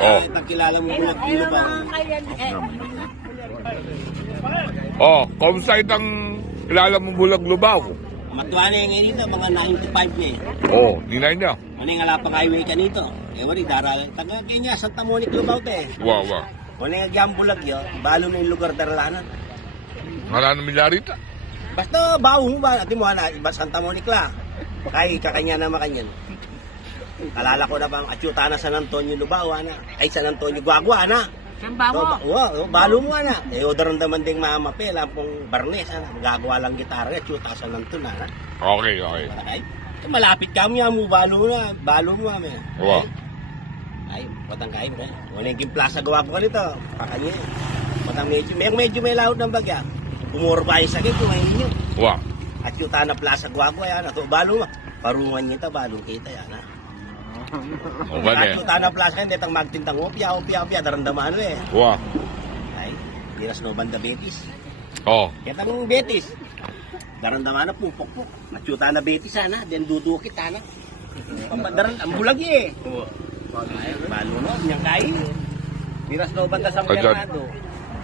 Oh. Pagkilala mo bulag dilo ba? Oh, kamusta itang kilala mo bulag lubaw? Matuwa na yung ngayon dito, mga 95 niya eh. Oh, dinay niya. Ano yung alapang highway ka nito? Eh, wari, daral. Taga Kenya, Santa Monica, Lubao, te. Wow, wow. Ano yung agyang bulag yun? Balo na yung lugar daralanan. Marano milyarita. Basta, bawo mo ba? Ati mo, iba Santa Monica. Kay kakanya na makanyan. Kalala ko na bang atyuta na San Antonio, Lubao, ana. Ay, San Antonio, Guagua, ana. Samba mo. Balo mo, ana. Eh, odaran naman ding mamapel, pong barnes, ana. Gagawa lang gitara, atyuta San Antonio, ana. Okay, okay. Ay, malapit kami mo, balo mo, amin. Wow. Ay, patang kain ba? Wala yung plaza gawa ko nito. Pakanya. Patang medyo may laot ng bagya. Umurba yung sakit, kumain nyo. Wow. At yung na plaza gawa ko, yan. Ito, balo mo. Parungan niya ito, balo kita, yan. O ba At yung na plaza, hindi itang magtintang opya, darandaman eh. Wow. Ay, diras no banda Betis. Oh. Kaya itang Betis. Darandaman na, pupok-puk. At yung na Betis, sana. Then dudukit, sana. Ang bulag eh. Ay, balo no, niyang kain. Diras no banda sa Bernardo.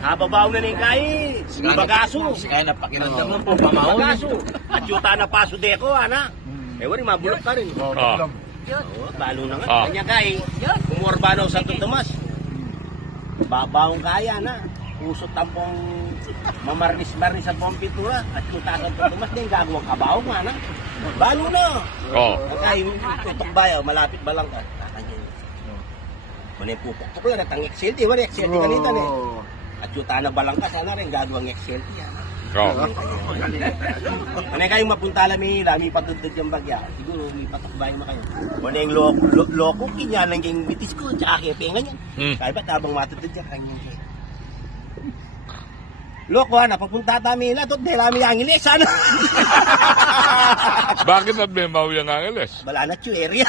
Hababaw na ning kain. Bagaso. Kaya napakiramdam mo po, pamahon. Bagaso. At yuta na paso deko, ana. Eh, wari, mabulok ka rin. Ah. Oo, balo na nga. Ah. Kanya kain. Umurbano sa Tomas. Babawang kaya na. Usot tampong mamarnis-marnis sa pong pintura. At yuta sa Tomas din, gagawang kabaw nga na. Balo na. Oh. Kain, tutok bayaw, malapit ba lang ka? Kakanya. Muna yung pupok lang, natang Excel, di ba? Excel, di ganito eh. At yung tanang balang ka, sana rin gagawang Excel. Oh. Ano kayong mapunta lang may patutod yung bagya. Siguro may patakbay mo kayo. Ano yung loko, kinyalang yung bitis ko, tsaka kipengan yan. Kaya ba't habang matutod yan, kanyang siya. Loko, napapunta kami na, ito, dahil kami angilis, sana. Bakit at may mauyang angeles? Bala na, area.